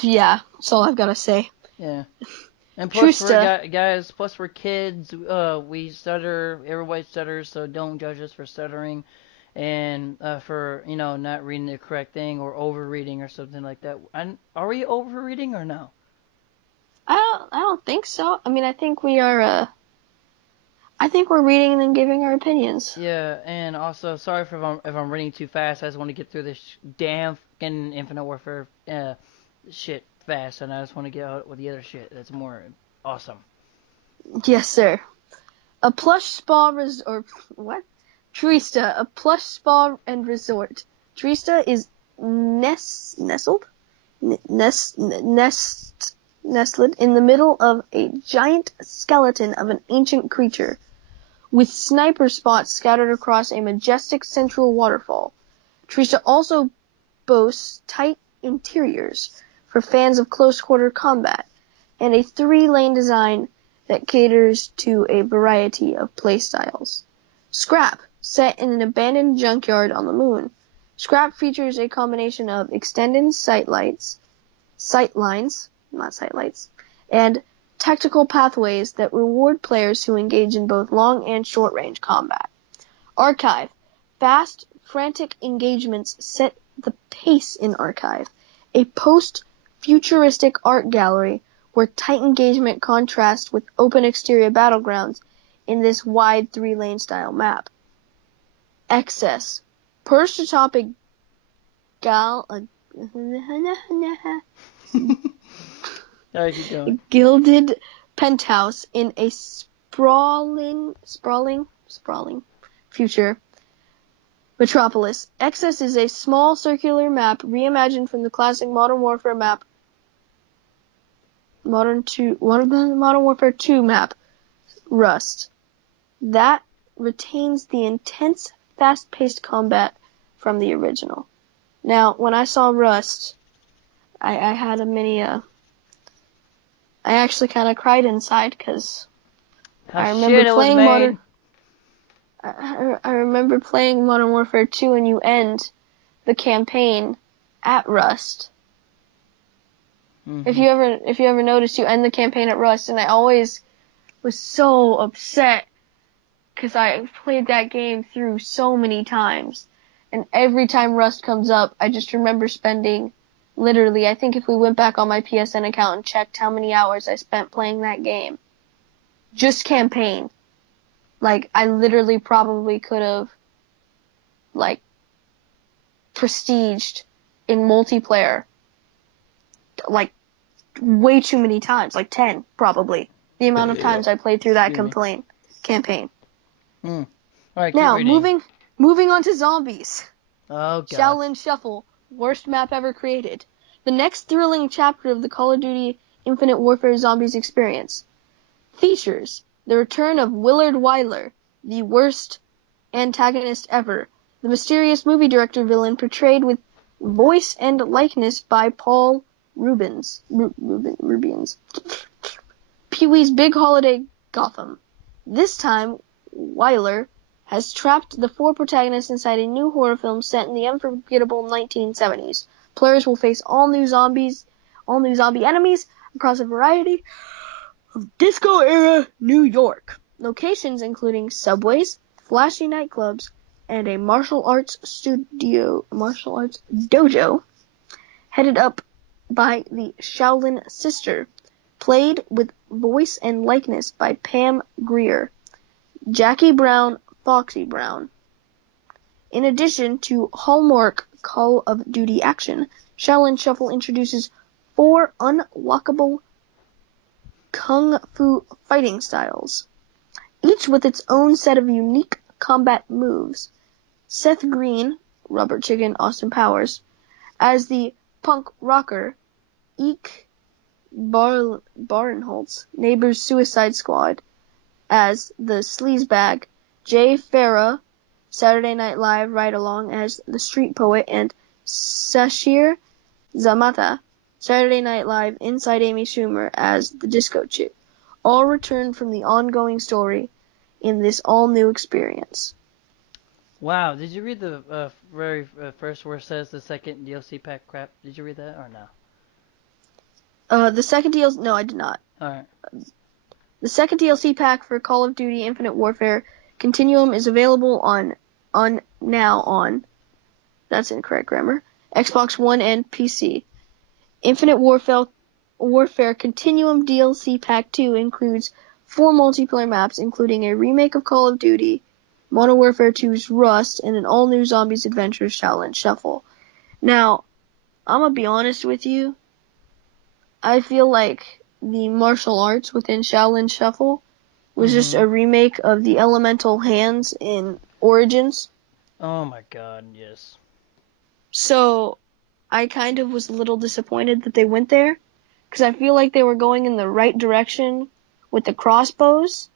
Yeah, that's all I've got to say. Yeah. And plus, we're kids, we stutter, everybody stutters, so don't judge us for stuttering and for, not reading the correct thing or overreading or something like that. Are we overreading or no? I don't think so. I mean, I think we're reading and then giving our opinions. Yeah, and also, sorry if I'm reading too fast. I just want to get through this damn fucking Infinite Warfare shit fast, and I just want to get out with the other shit that's more awesome. Yes, sir. A plush spa what? Trista, a plush spa and resort. Trista is nestled nestled in the middle of a giant skeleton of an ancient creature, with sniper spots scattered across a majestic central waterfall. Teresa also boasts tight interiors for fans of close-quarter combat, and a 3-lane design that caters to a variety of playstyles. Scrap, set in an abandoned junkyard on the moon. Scrap features a combination of extended sightlines, and tactical pathways that reward players who engage in both long and short-range combat. Archive. Fast, frantic engagements set the pace in Archive, a post-futuristic art gallery where tight engagement contrasts with open exterior battlegrounds in this wide 3-lane style map. Excess. Perched atop a Alright, keep going. gilded penthouse in a sprawling future metropolis. Excess is a small circular map reimagined from the classic Modern Warfare map, Modern Warfare 2 map, Rust, that retains the intense, fast-paced combat from the original. Now, when I saw Rust, I had a mini, I actually kind of cried inside because I remember playing I remember playing Modern Warfare 2 and you end the campaign at Rust. Mm-hmm. If you ever noticed, you end the campaign at Rust, and I always was so upset because I played that game through so many times, and every time Rust comes up, I just remember spending literally, I think if we went back on my PSN account and checked how many hours I spent playing that game, just campaign. Like, I literally probably could have, like, prestiged in multiplayer, like, way too many times, like 10, probably. The amount of times I played through that campaign. All right, now, keep reading. moving on to zombies. Oh, God. Shaolin Shuffle, worst map ever created. The next thrilling chapter of the Call of Duty Infinite Warfare Zombies experience features the return of Willard Wyler, the worst antagonist ever, the mysterious movie director villain portrayed with voice and likeness by Paul Rubens. Pee-wee's Big Holiday Gotham. This time, Wyler has trapped the 4 protagonists inside a new horror film set in the unforgettable 1970s. Players will face all new zombie enemies across a variety of disco-era New York. Locations including subways, flashy nightclubs, and a martial arts dojo, headed up by the Shaolin Sister, played with voice and likeness by Pam Grier, Jackie Brown, Foxy Brown. In addition to hallmark Call of Duty action, Shaolin Shuffle introduces 4 unlockable kung fu fighting styles, each with its own set of unique combat moves. Seth Green, Robert Chicken, Austin Powers, as the punk rocker, Eek Barinholtz, Neighbors Suicide Squad, as the sleazebag, Jay Farah, Saturday Night Live Ride-Along as the street poet, and Sashir Zamata, Saturday Night Live Inside Amy Schumer as the disco chick, all return from the ongoing story in this all-new experience. Wow, did you read the very first where it says the second DLC pack crap? Did you read that or no? The second DLC, no, I did not. Alright. The second DLC pack for Call of Duty Infinite Warfare Continuum is available on that's incorrect grammar, Xbox One and PC. Infinite Warfare Continuum DLC Pack 2 includes 4 multiplayer maps, including a remake of Call of Duty, Modern Warfare 2's Rust, and an all-new Zombies Adventures Shaolin Shuffle. Now, I'm gonna be honest with you. I feel like the martial arts within Shaolin Shuffle was just a remake of the elemental hands in Origins. Oh my god, yes. So, I kind of was a little disappointed that they went there, because I feel like they were going in the right direction with the crossbows.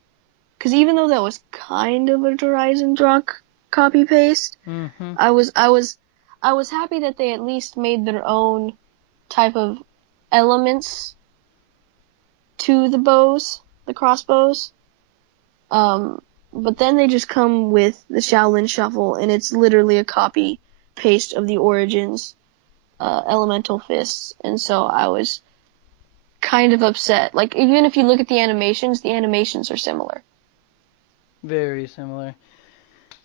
Because even though that was kind of a Dryzen and Drock copy paste, Mm-hmm. I was happy that they at least made their own type of elements to the bows, the crossbows. But then they just come with the Shaolin Shuffle, and it's literally a copy paste of the Origins elemental fists, and so I was kind of upset. Like, even if you look at the animations are similar. Very similar.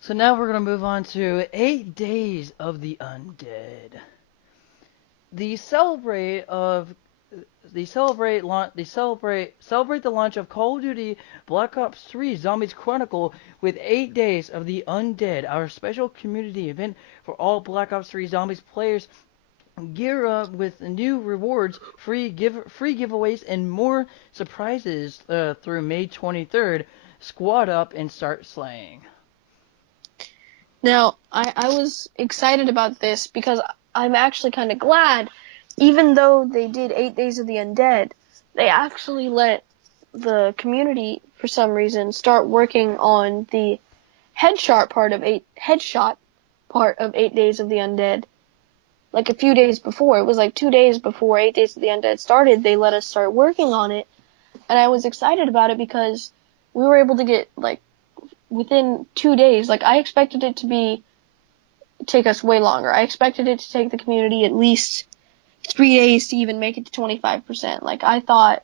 So now we're gonna move on to 8 Days of the Undead. The celebrate of the celebrate the launch of Call of Duty Black Ops 3 Zombies Chronicle with 8 Days of the Undead, our special community event for all Black Ops 3 Zombies players. Gear up with new rewards, free giveaways, and more surprises through May 23rd. Squad up and start slaying. Now, I was excited about this because I'm actually kind of glad, even though they did 8 Days of the Undead, they actually let the community, for some reason, start working on the headshot part of 8 Days of the Undead. Like a few days before, it was like 2 days before 8 Days of the Undead started, they let us start working on it, and I was excited about it because we were able to get, like, within 2 days, like, I expected it to take us way longer. I expected it to take the community at least 3 days to even make it to 25%. Like, I thought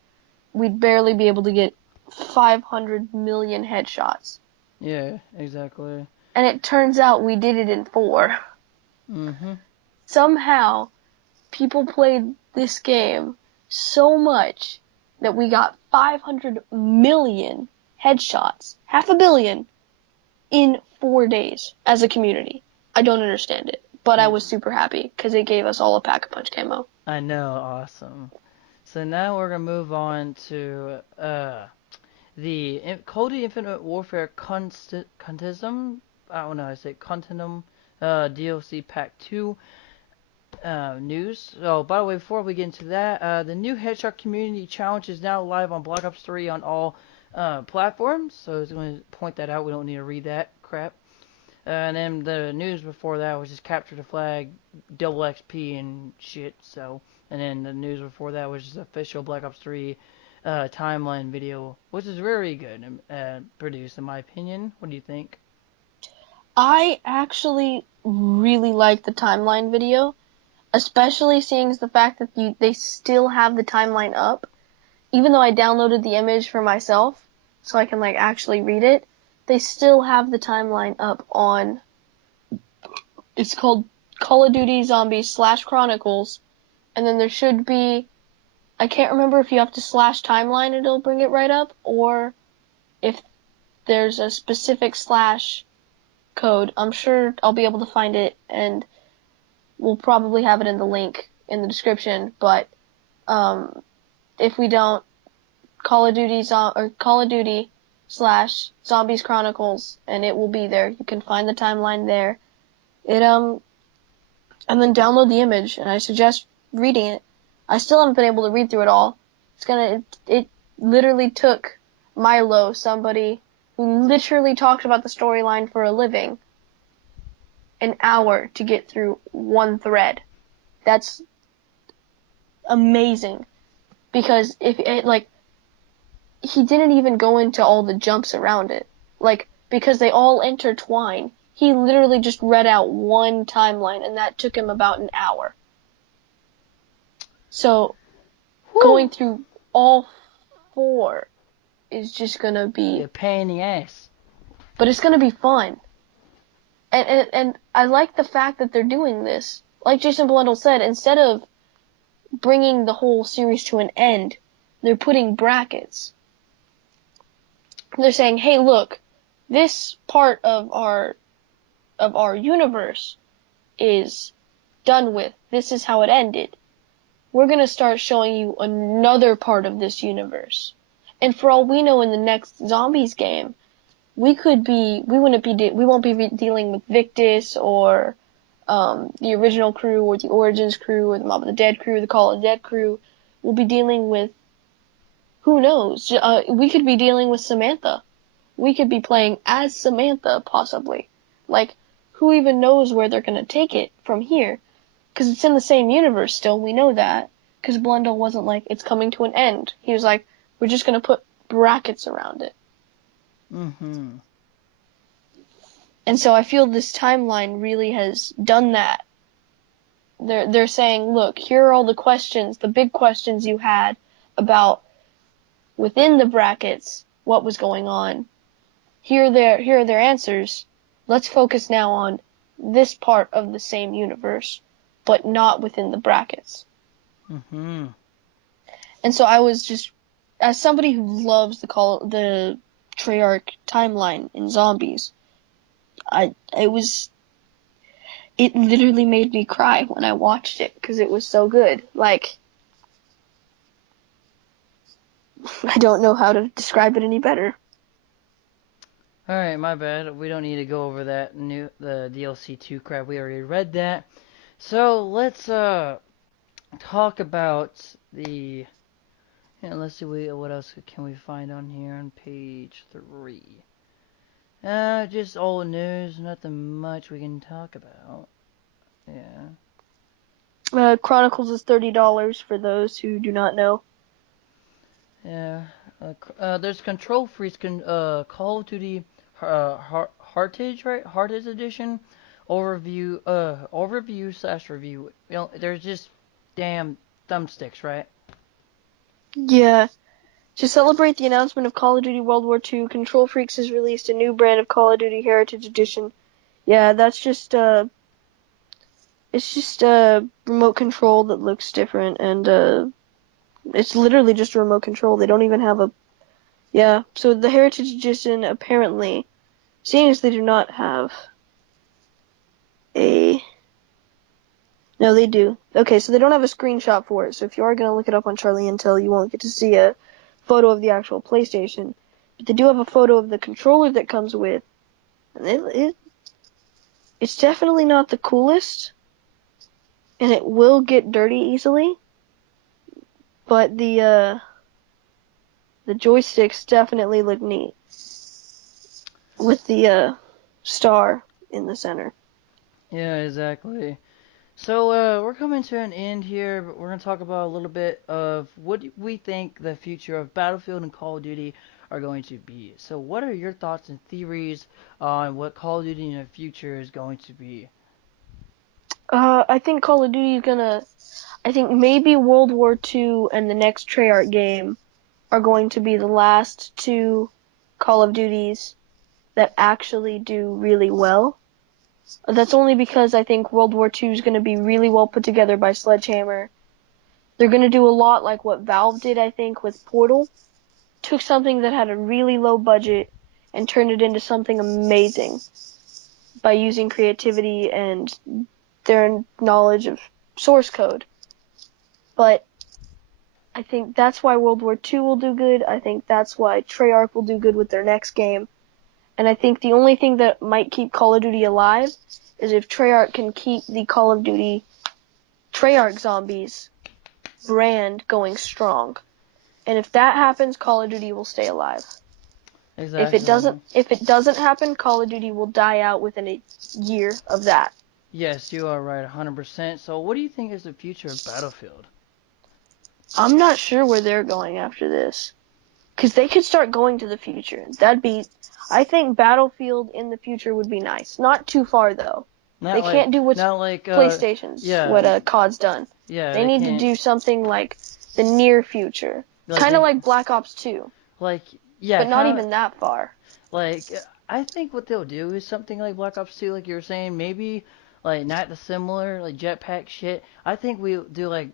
we'd barely be able to get 500 million headshots. Yeah, exactly. And it turns out we did it in 4. Mm-hmm. Somehow, people played this game so much that we got 500 million headshots, 500 million, in 4 days as a community. I don't understand it, but I was super happy because it gave us all a Pack-a-Punch camo. I know, awesome. So now we're gonna move on to the Call of Duty Infinite Warfare Contism. I don't know how to say Continuum DLC Pack 2 news. So, by the way, before we get into that, the new Headshot Community Challenge is now live on Black Ops 3 on all platforms. So I was going to point that out. We don't need to read that crap. And then the news before that was just capture the flag, double XP and shit. So, and then the news before that was just official Black Ops 3 timeline video, which is very good produced in my opinion. What do you think? I actually really like the timeline video, especially seeing the fact that they still have the timeline up, even though I downloaded the image for myself so I can like actually read it. They still have the timeline up on. It's called Call of Duty Zombies / Chronicles, and then there should be. I can't remember if you have to / timeline and it'll bring it right up, or if there's a specific / code. I'm sure I'll be able to find it, and we'll probably have it in the link in the description. But if we don't, Call of Duty / Zombies Chronicles, and it will be there. You can find the timeline there. And then download the image, and I suggest reading it. I still haven't been able to read through it all. It literally took Milo, somebody who literally talked about the storyline for a living, an hour to get through one thread. That's amazing. Because he didn't even go into all the jumps around it. Like, because they all intertwine, he literally just read out one timeline, and that took him about an hour. So, going through all 4 is just gonna be a pain in the ass. But it's gonna be fun. And I like the fact that they're doing this. Like Jason Blundell said, instead of bringing the whole series to an end, they're putting brackets. They're saying, hey, look, this part of our universe is done with. This is how it ended. We're going to start showing you another part of this universe. And for all we know, in the next Zombies game, we won't be dealing with Victus or the original crew or the Origins crew or the Mob of the Dead crew, the Call of the Dead crew. we'll be dealing with, who knows? We could be dealing with Samantha. We could be playing as Samantha, possibly. Like, who even knows where they're gonna take it from here? Because it's in the same universe still, we know that. Because Blundell wasn't like, it's coming to an end. He was like, we're just gonna put brackets around it. Mm-hmm. And so I feel this timeline really has done that. They're saying, look, here are all the questions, the big questions you had about within the brackets, what was going on. Here are their answers. Let's focus now on this part of the same universe, but not within the brackets. Mm-hmm. And so I was just, as somebody who loves the Treyarch timeline in Zombies, it literally made me cry when I watched it because it was so good. Like, I don't know how to describe it any better. All right, my bad. We don't need to go over the DLC 2 crap. We already read that. So let's talk about the. Let's see what else can we find on here on page 3. Just old news. Nothing much we can talk about. Yeah. Chronicles is $30 for those who do not know. Yeah. There's Control Freaks Call of Duty Heartage, right? Heartage Edition overview/review. There's just damn thumbsticks, right? Yeah. To celebrate the announcement of Call of Duty World War II, Control Freaks has released a new brand of Call of Duty Heritage Edition. Yeah, that's just it's just a remote control that looks different, and it's literally just a remote control. They don't even have a. Yeah, so the Heritage Edition, apparently, seeing as they do not have a. No, they do. Okay, so they don't have a screenshot for it, so if you are going to look it up on Charlie Intel, you won't get to see a photo of the actual PlayStation. But they do have a photo of the controller that comes with, and it's definitely not the coolest, and it will get dirty easily, but the joysticks definitely look neat with the star in the center. Yeah, exactly. So we're coming to an end here, but we're gonna talk about a little bit of what we think the future of Battlefield and Call of Duty are going to be. So, what are your thoughts and theories on what Call of Duty in the future is going to be? I think Call of Duty is gonna. I think maybe World War II and the next Treyarch game are going to be the last two Call of Duties that actually do really well. That's only because I think World War II is going to be really well put together by Sledgehammer. They're going to do a lot like what Valve did, I think, with Portal. Took something that had a really low budget and turned it into something amazing by using creativity and their knowledge of source code. But I think that's why World War II will do good. I think that's why Treyarch will do good with their next game. And I think the only thing that might keep Call of Duty alive is if Treyarch can keep the Call of Duty Treyarch Zombies brand going strong. And if that happens, Call of Duty will stay alive. Exactly. If it doesn't happen, Call of Duty will die out within a year of that. Yes, you are right, 100%. So, what do you think is the future of Battlefield? I'm not sure where they're going after this. Because they could start going to the future. I think Battlefield in the future would be nice. Not too far, though. They can't do what not like, PlayStation's, yeah, what COD's done. yeah, They they need to can't, do something like the near future. Kind of they, like Black Ops 2, like, yeah, but not kind of, even that far. like, I think what they'll do is something like Black Ops 2, like you were saying, maybe, like, not the similar, like, jetpack shit. I think we'll do, like,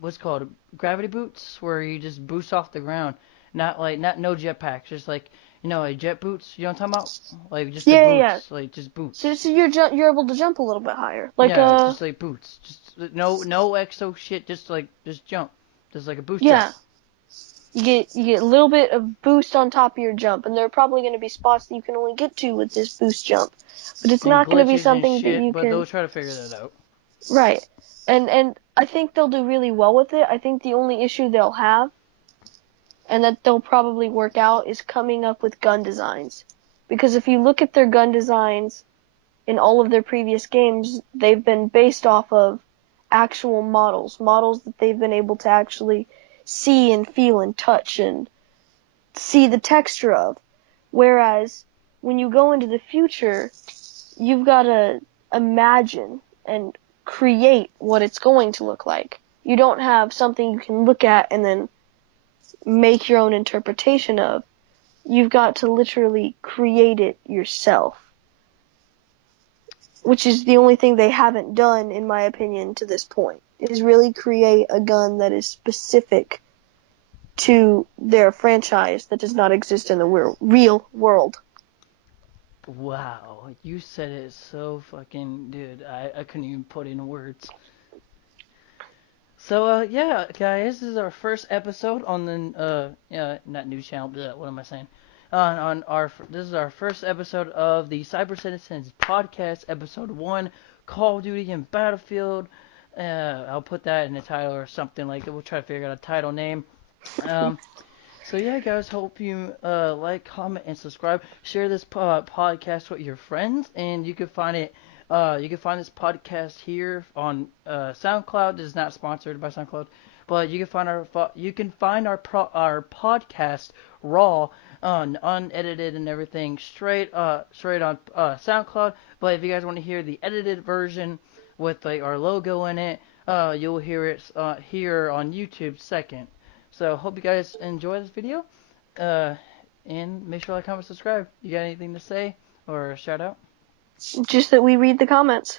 what's called gravity boots, where you just boost off the ground. Not no jetpacks, just like, like jet boots, you know what I'm talking about? Like, just the Yeah, yeah, yeah. boots, like, just So, boots. so you're able to jump a little bit higher. Like, Yeah, just like boots. Just no exo shit, just jump. Just like a boost jump. yeah. You get a little bit of boost on top of your jump, and there are probably going to be spots that you can only get to with this boost jump. But it's And not going to be glitches and something that shit, you but can. they'll try to figure that out. Right. And I think they'll do really well with it. I think the only issue they'll have, and that they'll probably work out, is coming up with gun designs. Because if you look at their gun designs in all of their previous games, they've been based off of actual models that they've been able to actually see and feel and touch and see the texture of. Whereas when you go into the future, you've got to imagine and create what it's going to look like. You don't have something you can look at and then make your own interpretation of. You've got to literally create it yourself, which is the only thing they haven't done, in my opinion, to this point, is really create a gun that is specific to their franchise that does not exist in the real world. Wow, you said it so fucking, dude. I couldn't even put in words. So, yeah, guys, this is our first episode on the, not new channel, what am I saying? This is our first episode of the Cyber Citizens podcast, episode 1, Call of Duty and Battlefield. I'll put that in the title or something like that. We'll try to figure out a title name. Um, so yeah, guys, hope you like, comment, and subscribe. Share this podcast with your friends, and you can find it. You can find this podcast here on SoundCloud. This is not sponsored by SoundCloud, but you can find our podcast raw, unedited and everything, straight on SoundCloud. But if you guys want to hear the edited version with like our logo in it, you'll hear it here on YouTube second. So hope you guys enjoy this video. And make sure to like, comment, subscribe. You got anything to say or shout out? Just that we read the comments.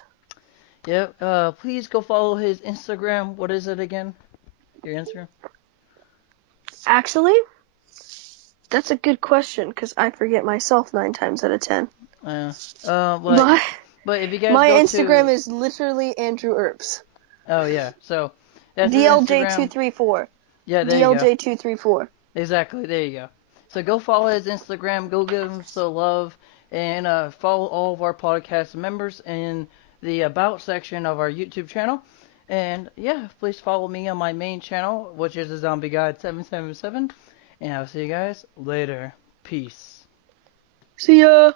Yep. Please go follow his Instagram. What is it again? Your Instagram? Actually, that's a good question, because I forget myself 9 times out of 10. But if you guys My go Instagram to... is literally Andrew Earps. Oh, yeah. So, that's his Instagram. DLJ234. Yeah, there you go. DLJ234. Exactly. There you go. So go follow his Instagram. Go give him some love. And follow all of our podcast members in the About section of our YouTube channel. And yeah, please follow me on my main channel, which is the Zombie Guide 777. And I'll see you guys later. Peace. See ya!